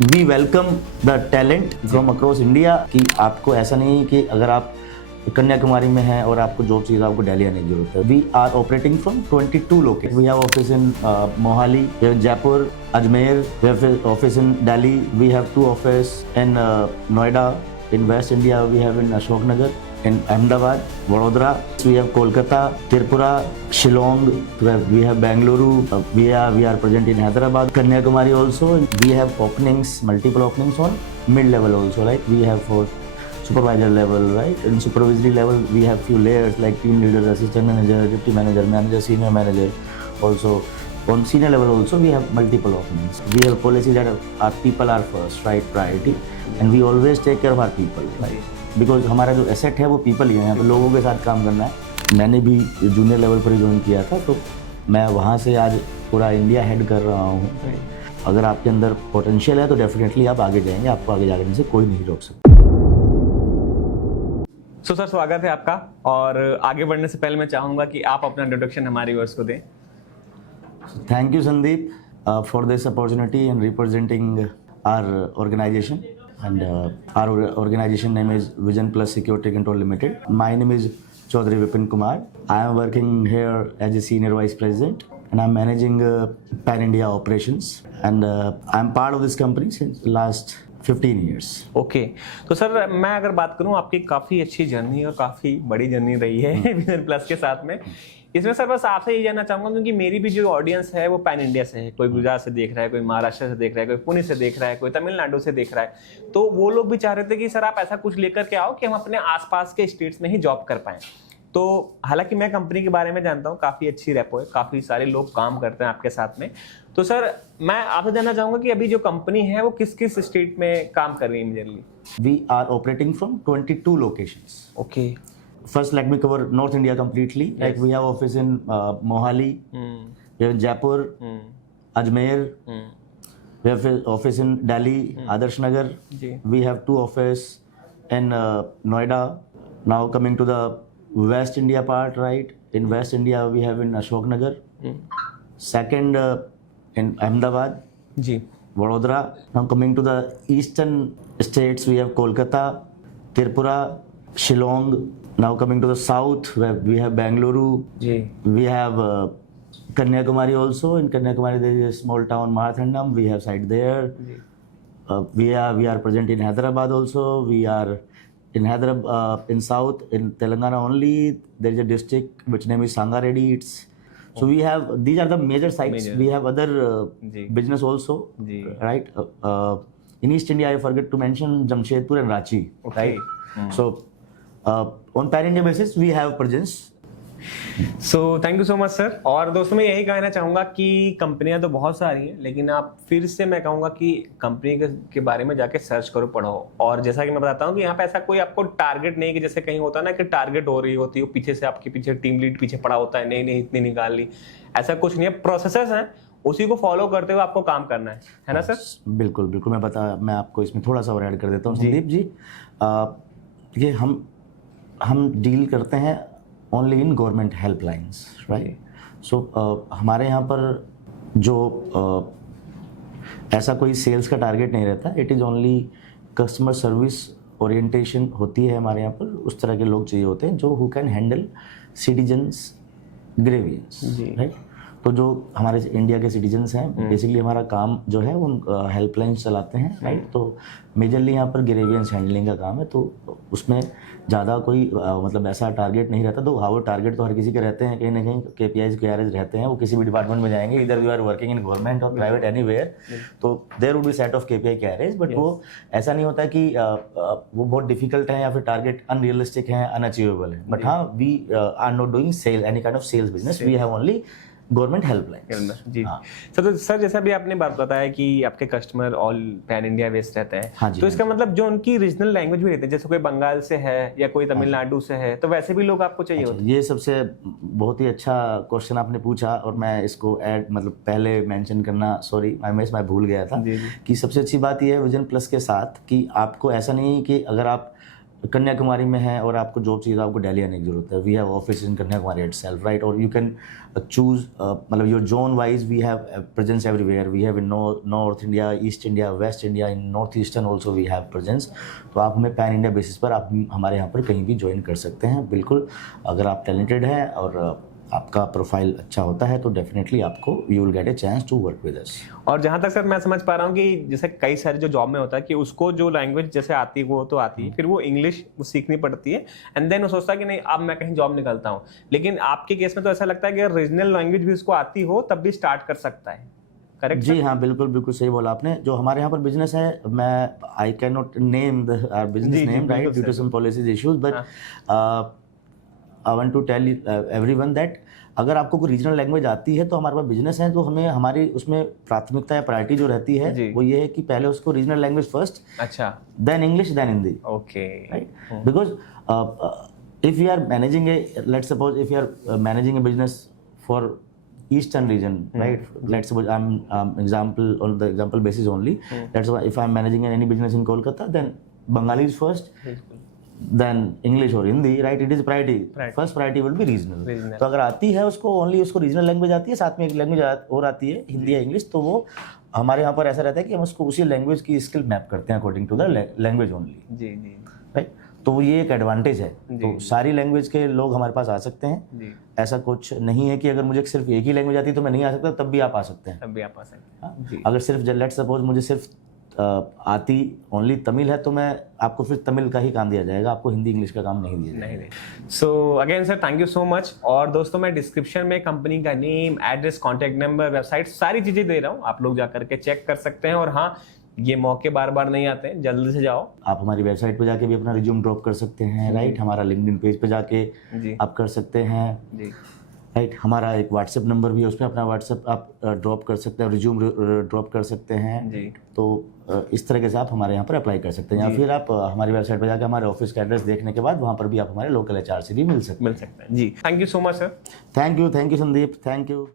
We welcome the talent from across India कि आपको ऐसा नहीं कि अगर आप कन्याकुमारी में हैं और आपको जॉब चाहिए तो आपको दिल्ली आने की जरूरत है। We are operating from 22 location. We have office in Mohali, we have Jaipur, Ajmer, we have office in Delhi, we have 2 office in Noida, in West India we have in Ashok Nagar, in Ahmedabad, Vadodara, we have Kolkata, Tripura, Shillong, we have Bengaluru, we are present in Hyderabad, Kanyakumari also. We have openings, multiple openings on mid level also, like we have for supervisor level, right? In supervisory level we have few layers like team leader, assistant manager, deputy manager, manager, senior manager. Also on senior level also we have multiple openings. We have policy that our people are first, right? Priority, and we always take care of our people, right? Because हमारा जो asset है वो people ही है, लोगों के साथ काम करना है। मैंने भी जूनियर लेवल पर ही ज्वाइन किया था, तो मैं वहाँ से आज पूरा इंडिया हेड कर रहा हूँ। अगर आपके अंदर पोटेंशियल है तो डेफिनेटली आप आगे जाएंगे, आपको आगे जाने से कोई नहीं रोक सकता। सर स्वागत है आपका। और आगे बढ़ने से पहले मैं चाहूँगा कि आप अपना इंट्रोडक्शन हमारे व्यूअर्स को दें। Thank you, Sandeep, for this opportunity and representing our organization. And our organization name is Vision Plus Security Control Limited. My name is Chaudhary Vipin Kumar. I am working here as a senior vice president, and I'm managing Pan India operations. And I'm part of this company since last 15 years. Okay तो sir मैं अगर बात करूं, आपकी काफ़ी अच्छी journey और काफ़ी बड़ी जर्नी रही है विजन प्लस के साथ में। इसमें सर बस आपसे ये जानना चाहूँगा, क्योंकि मेरी भी जो ऑडियंस है वो पैन इंडिया से है। कोई गुजरात से देख रहा है, कोई महाराष्ट्र से देख रहा है, कोई पुणे से देख रहा है, कोई तमिलनाडु से देख रहा है। तो वो लोग भी चाह रहे थे कि सर आप ऐसा कुछ लेकर के आओ कि हम अपने आसपास के स्टेट्स में ही जॉब कर पाएँ। तो हालांकि मैं कंपनी के बारे में जानता हूँ, काफ़ी अच्छी रेपो है, काफ़ी सारे लोग काम करते हैं आपके साथ में। तो सर मैं आपसे जानना चाहूँगा कि अभी जो कंपनी है वो किस किस स्टेट में काम कर रही है majorly? We are operating from 22 locations. Okay First, let me cover North India completely. Yes. Like we have office in Mohali, we have Jaipur, Ajmer, we have office in Delhi, Adarsh Nagar. We have 2 office in Noida. Now coming to the West India part, right? In West India, we have in Ashok Nagar. Second in Ahmedabad, जी Vadodara. Now coming to the eastern states, we have Kolkata, Tripura, Shillong. Now coming to the south, where we have Bengaluru. जी We have Kanyakumari also. In Kanyakumari, there is a small town Marathandam. We have site there. We are present in Hyderabad also. We are in Hyderabad in south, in Telangana only. There is a district which name is Sangareddy. So we have, these are the major sites. We have other business also, right? In East India, I forget to mention Jamshedpur and Ranchi, right? So on pan India basis, we have presence. So thank you so much sir. और दोस्तों मैं यही कहना चाहूँगा कि कंपनियां तो बहुत सारी हैं, लेकिन आप फिर से मैं कहूँगा कि कंपनी के बारे में जाके सर्च करो, पढ़ो। और जैसा कि मैं बताता हूँ कि यहाँ पे ऐसा कोई आपको टारगेट नहीं कि जैसे कहीं होता है ना कि टारगेट हो रही होती है, पीछे से आपके पीछे टीम लीड पीछे पड़ा होता है, नहीं नहीं इतनी निकाल ली, ऐसा कुछ नहीं है। प्रोसेसेस हैं, उसी को फॉलो करते हुए आपको काम करना है ना सर? बिल्कुल बिल्कुल। मैं आपको इसमें थोड़ा सा और ऐड कर देता हूँ संदीप जी। ये हम डील करते हैं only in government helplines, right? So हमारे यहाँ पर जो ऐसा कोई सेल्स का टारगेट नहीं रहता। It is only customer service orientation होती है हमारे यहाँ पर। उस तरह के लोग चाहिए होते हैं जो who can handle citizens grievance, right? तो जो हमारे इंडिया के सिटीजन्स हैं, बेसिकली हमारा काम जो है वो हेल्पलाइंस चलाते हैं, राइट? तो मेजरली यहाँ पर ग्रेवियंस हैंडलिंग का काम है। तो उसमें ज़्यादा कोई मतलब ऐसा टारगेट नहीं रहता। तो हाँ, टारगेट तो हर किसी के रहते हैं, कहीं ना कहीं KPIs KRAs रहते हैं। वो किसी भी डिपार्टमेंट में जाएंगे, इधर you are working in government और प्राइवेट एनीवेयर, तो there would be set of KPI KRAs। But वो ऐसा नहीं होता कि वो बहुत डिफिकल्ट है या फिर टारगेट अनरियलिस्टिक है, अनअचीवेबल है। बट हाँ, we are not doing sale any kind of sales business. We have only government helpline. जी सर जैसा भी आपने बात बताया कि आपके customer all pan India based रहते हैं। हाँ तो इसका मतलब जो उनकी रीजनल लैंग्वेज भी रहती है, जैसे कोई बंगाल से है या कोई तमिलनाडु से है, तो वैसे भी लोग आपको चाहिए होते हैं? ये सबसे बहुत ही अच्छा क्वेश्चन आपने पूछा, और मैं इसको ऐड मतलब पहले मेंशन करना, सॉरी मैं भूल गया था कि सबसे अच्छी बात यह है विजन प्लस के साथ कि आपको ऐसा नहीं कि अगर आप कन्याकुमारी में हैं और आपको जॉब चाहिए तो आपको दिल्ली आने की जरूरत है, we have office in Kanyakumari itself, right? और यू कैन चूज मतलब your zone wise we have presence everywhere, we have in North India, East India, West India, in North Eastern also we have presence. तो आप हमें pan India basis पर आप हमारे यहाँ पर कहीं भी ज्वाइन कर सकते हैं। बिल्कुल, अगर आप टैलेंटेड हैं और आपका प्रोफाइल अच्छा होता है तो डेफिनेटली आपको you will get a chance to work with us. और जहां तक सर मैं समझ पा रहा हूँ कि जैसे कई सारे जो जॉब में होता है कि उसको जो लैंग्वेज जैसे आती है वो तो आती है, फिर वो इंग्लिश सीखनी पड़ती है एंड देन वो सोचता है कि नहीं अब मैं कहीं जॉब निकलता हूँ। लेकिन आपके केस में तो ऐसा लगता है कि अगर रीजनल लैंग्वेज भी उसको आती हो तब भी स्टार्ट कर सकता है, करेक्ट? जी हाँ, बिल्कुल बिल्कुल सही बोला आपने। जो हमारे यहाँ पर बिजनेस है, मैं I can not name the business name, right, due to some policies issues, but I want to tell everyone that अगर आपको कोई रीजनल लैंग्वेज आती है तो हमारे पास बिजनेस है, तो हमें हमारी उसमें प्राथमिकता या प्रायोरिटी जो रहती है वो ये है कि पहले उसको रीजनल लैंग्वेज फर्स्ट, अच्छा, then English, then Hindi. Okay, right? Because if you are managing let's suppose if you are managing a business for eastern region, right? Let's suppose I'm example on the example basis only. That's why if I'm managing any business in Kolkata, then Bengali is first, then English or Hindi, right? It is priority. First priority will be regional. तो अगर आती है उसको only उसको regional language आती है, साथ में एक लैंग्वेज और आती है हिंदी या इंग्लिश, तो वो हमारे यहाँ पर ऐसा रहता है कि हम उसको उसी लैंग्वेज की स्किल मैप करते हैं according to the language only. जी जी, राइट? तो ये एक एडवांटेज है। तो सारी लैंग्वेज के लोग हमारे पास आ सकते हैं जी। ऐसा कुछ नहीं है कि अगर मुझे सिर्फ एक ही लैंग्वेज आती है तो मैं नहीं आ सकता, तब भी आप आ सकते हैं। तब भी आप आ सकते हैं जी। अगर सिर्फ लेट्स सपोज मुझे सिर्फ आती ओनली तमिल है तो मैं आपको फिर तमिल का ही काम दिया जाएगा, आपको हिंदी इंग्लिश का काम नहीं दिया जाएगा। नहीं। So again sir thank you so much. और दोस्तों मैं डिस्क्रिप्शन में कंपनी का name, address, contact number, website सारी चीजें दे रहा हूँ, आप लोग जाकर के चेक कर सकते हैं। और हाँ, ये मौके बार बार नहीं आते हैं, जल्दी से जाओ। आप हमारी वेबसाइट पे जाके भी अपना रिज्यूम ड्रॉप कर सकते हैं, राइट? हमारा लिंक्डइन पेज पे जाके आप कर सकते हैं, जी, राइट? हमारा एक व्हाट्सएप नंबर भी है, उसमें अपना व्हाट्सएप आप ड्रॉप कर सकते हैं, रिज्यूम ड्रॉप कर सकते हैं जी। तो इस तरीके से आप हमारे यहाँ पर अप्लाई कर सकते हैं। या फिर आप हमारी वेबसाइट पर जाकर हमारे ऑफिस का एड्रेस देखने के बाद वहाँ पर भी आप हमारे लोकल HR से भी मिल सकते हैं जी। Thank you so much sir. Thank you Sandeep, thank you.